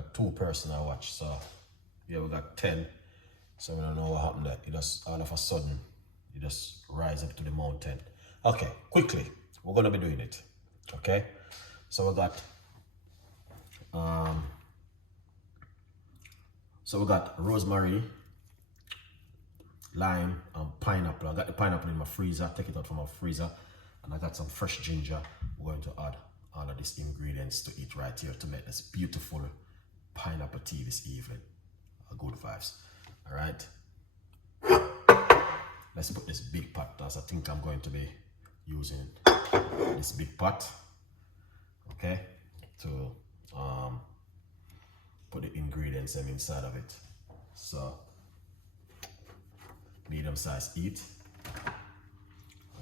got 2 person I watch, so yeah, we got 10. So we don't know what happened there. It just all of a sudden, you just rise up to the mountain. Okay, quickly, we're gonna be doing it. Okay, so we got rosemary, lime, and pineapple. I got the pineapple in my freezer. Take it out from my freezer, and I got some fresh ginger. We're going to add all of these ingredients to it right here to make this beautiful pineapple tea this evening. Good vibes. All right. Let's put this big pot. As I think I'm going to be using this big pot. Okay, to put the ingredients inside of it. So medium size heat.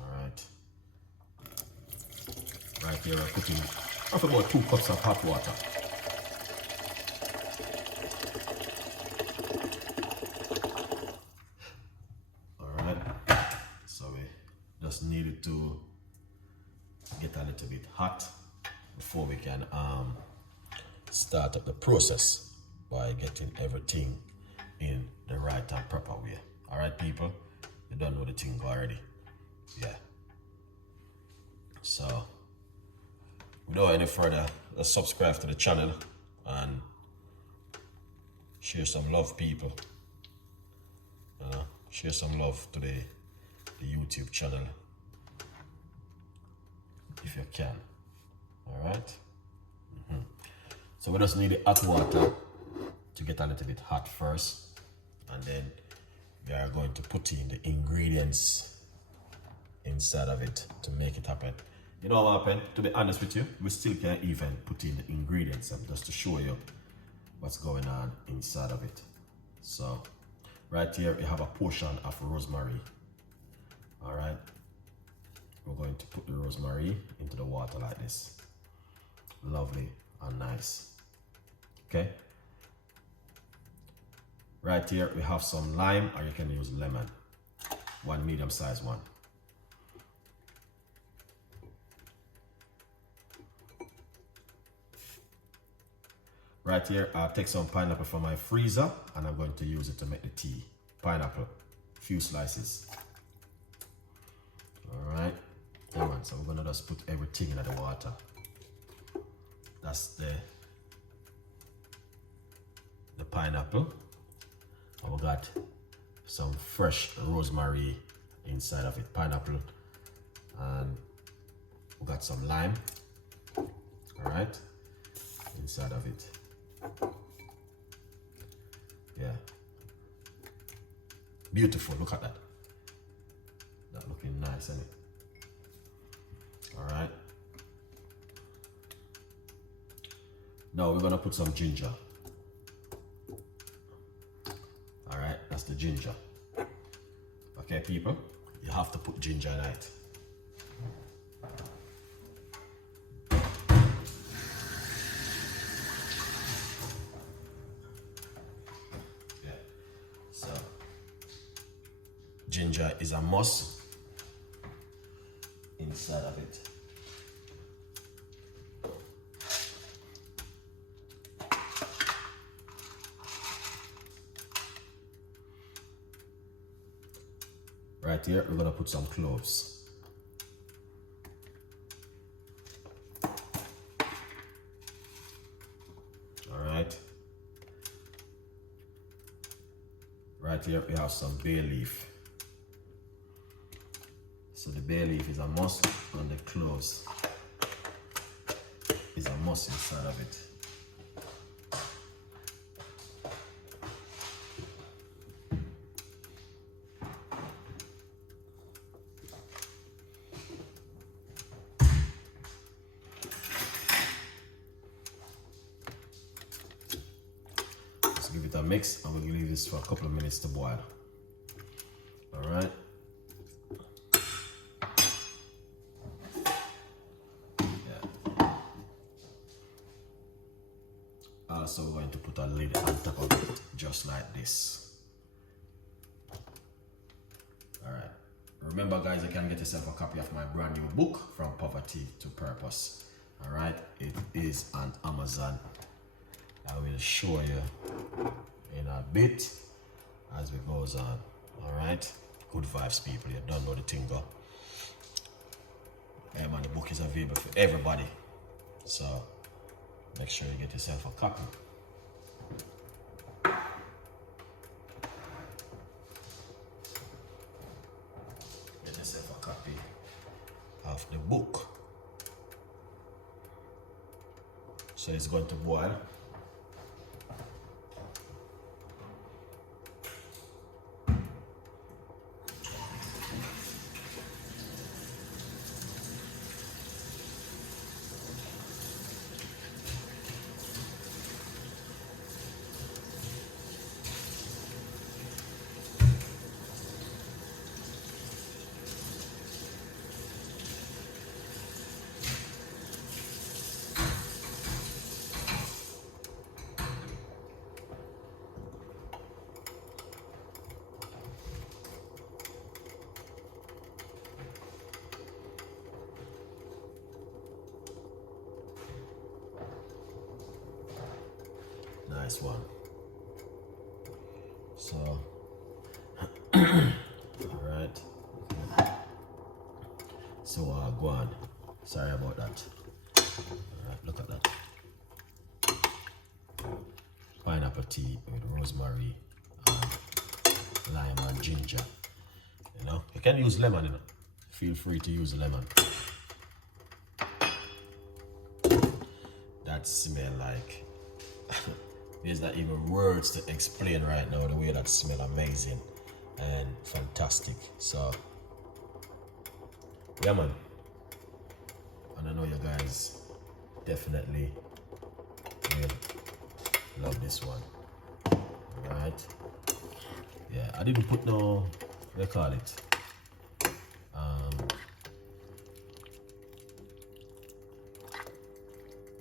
All right. Right here, I'm putting roughly about 2 cups of hot water. All right. So we just need it to get a little bit hot before we can start up the process by getting everything in the right and proper way. All right, people, you don't know the thing already. Yeah. So without any further, let's subscribe to the channel and share some love, people. Share some love to the YouTube channel if you can. All right. So we just need the hot water to get a little bit hot first, and then we are going to put in the ingredients inside of it to make it happen. You know what happened? To be honest with you, we still can't even put in the ingredients and just to show you what's going on inside of it. So right here we have a portion of rosemary. All right, we're going to put the rosemary into the water like this. Lovely and nice. Okay, right here we have some lime, or you can use lemon, 1 medium-sized one. Right here, I'll take some pineapple from my freezer and I'm going to use it to make the tea. Pineapple, few slices. All right, so we're gonna just put everything in the water. That's the pineapple. And we got some fresh rosemary inside of it, pineapple, and we got some lime. All right, inside of it. Yeah, beautiful. Look at that. That looking nice, isn't it? All right. Now we're gonna put some ginger. All right, that's the ginger. Okay, people, you have to put ginger in it. Ginger is a must inside of it. Right here, we're gonna put some cloves. All right. Right here, we have some bay leaf. So the bay leaf is a must, and the cloves is a must inside of it. Let's give it a mix, and we'll leave this for a couple of minutes to boil. All right. Also, we're going to put a lid on top of it, just like this. All right. Remember, guys, you can get yourself a copy of my brand new book, From Poverty to Purpose. All right. It is on Amazon. I will to show you in a bit as we goes on. All right, good vibes, people. You don't know the thing, go. Yeah, man, the book is available for everybody, so make sure you get yourself a copy. Get yourself a copy of the book. So it's going to boil. Nice one. So, all right. So, go on. Sorry about that. All right, look at that. Pineapple tea with rosemary, lime and ginger. You know, you can use lemon. You know, feel free to use lemon. That smell like. There's not even words to explain right now the way that smell amazing and fantastic. So yeah, man, and I know you guys definitely will love this one. All right, yeah, I didn't put no, what do you call it,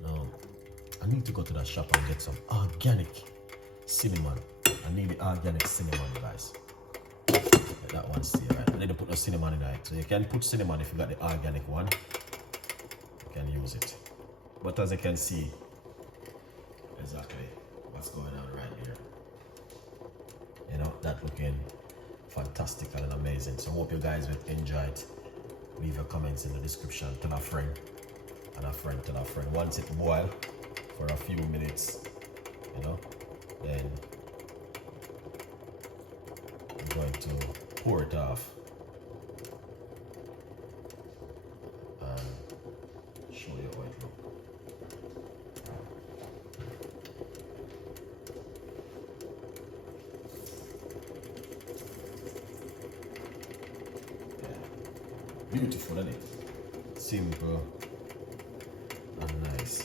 no, I need to go to that shop and get some organic cinnamon. I need the organic cinnamon, guys. Let that one stay, right? I didn't put no cinnamon in it. So you can put cinnamon if you got the organic one. You can use it. But as you can see, exactly what's going on right here. You know, that looking fantastic and amazing. So I hope you guys will enjoy it. Leave your comments in the description. Tell a friend. And a friend tell a friend. Once it boils for a few minutes, you know, then I'm going to pour it off and show you how it looks. Yeah. Beautiful, isn't it? Simple and nice.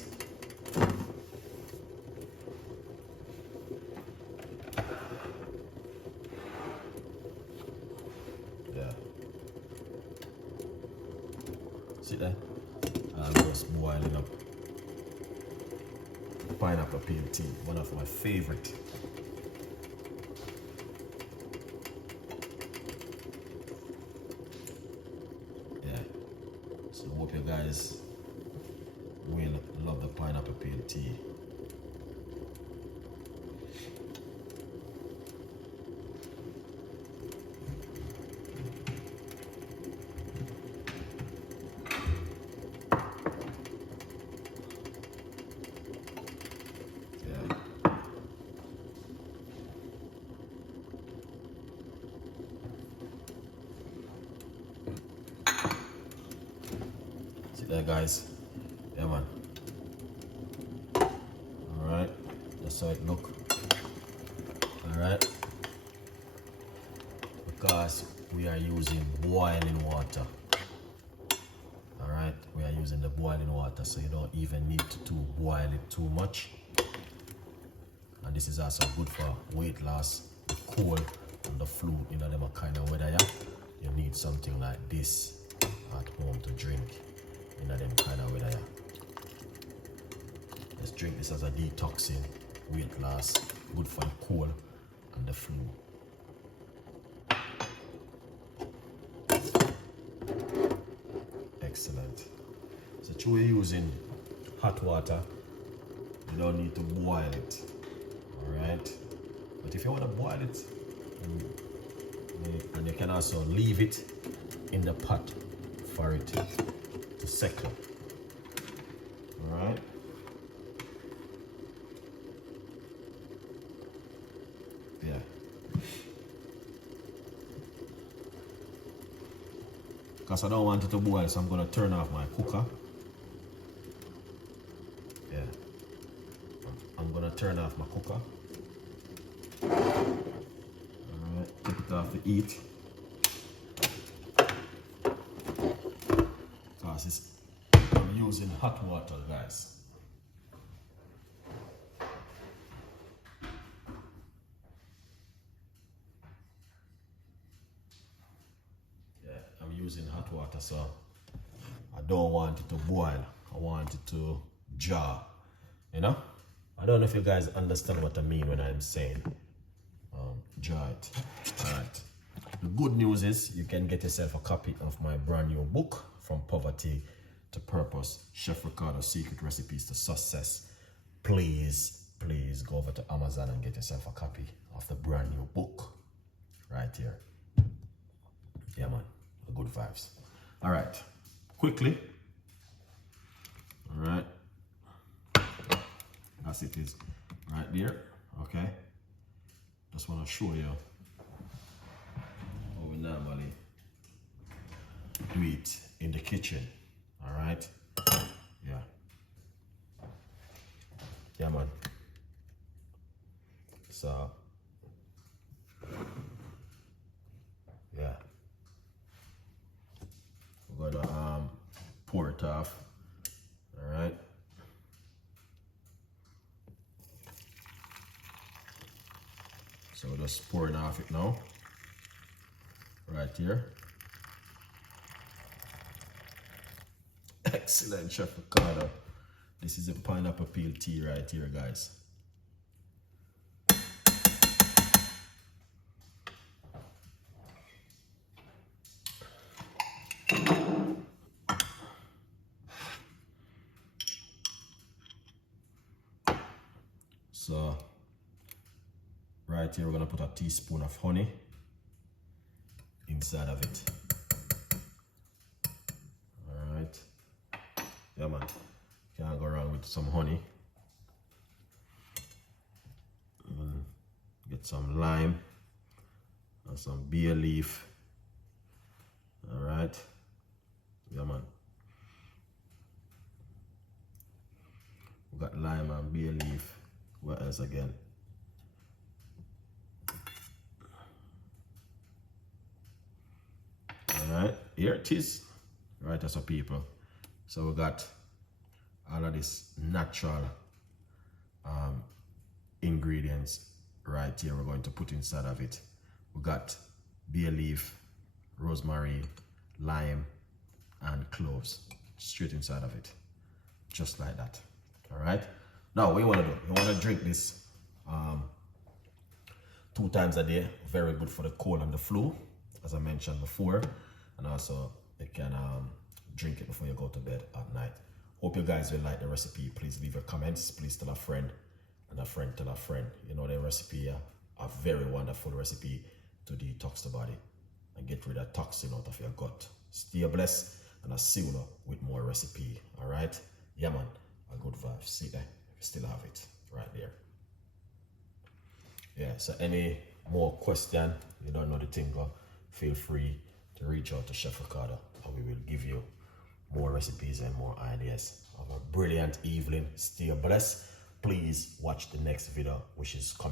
See there? I'm just boiling up pineapple peel tea, one of my favorite. Yeah. So I hope you guys will love the pineapple peel tea. There, guys. Yeah, man. All right, that's how it look. All right, because we are using boiling water. All right, we are using the boiling water, so you don't even need to boil it too much. And this is also good for weight loss, the cold, and the flu. You know, them kind of weather. Yeah, you need something like this at home to drink. In them kind of weather. Let's drink this as a detoxing, weight loss, good for the cold and the flu. Excellent. So, through using hot water, you don't need to boil it. right? But if you want to boil it, and you can also leave it in the pot for it to settle. All right. Yeah. Because I don't want it to boil, so I'm going to turn off my cooker. Yeah. I'm going to turn off my cooker. Alright, take it off the heat. Because I'm using hot water, guys. I'm using hot water, so I don't want it to boil. I want it to jar, you know? I don't know if you guys understand what I mean when I'm saying jar it. All right. The good news is you can get yourself a copy of my brand new book, From Poverty to Purpose, Chef Ricardo's Secret Recipes to Success. Please go over to Amazon and get yourself a copy of the brand new book right here. Yeah, man. Good vibes. All right, quickly. All right, as it is right there. Okay, just want to show you how we normally do it in the kitchen. All right, yeah, man. So yeah. We're gonna pour it off. All right. So we're just pouring off it now. Right here. Excellent, Chef Ricardo. This is a pineapple peel tea right here, guys. So right here we're gonna put a teaspoon of honey inside of it. All right, yeah, man, can't go wrong with some honey. And get some lime and some bay leaf. All right, yeah, man. We got lime and bay leaf. What else again? Alright, here it is. Right, that's our people. So we got all of this natural ingredients right here we're going to put inside of it. We got bay leaf, rosemary, lime, and cloves straight inside of it. Just like that. Alright? Now, what you want to do? You want to drink this 2 times a day. Very good for the cold and the flu, as I mentioned before. And also, you can drink it before you go to bed at night. Hope you guys will like the recipe. Please leave your comments. Please tell a friend, and a friend tell a friend. You know, the recipe, a very wonderful recipe to detox the body and get rid of toxin out of your gut. Stay blessed, and I'll see you with more recipe. All right? Yeah, man. A good vibe. See there. Still have it right there. Yeah, so any more question, you don't know the thing, feel free to reach out to Chef Ricardo and we will give you more recipes and more ideas. Have a brilliant evening. Stay blessed. Please watch the next video, which is coming.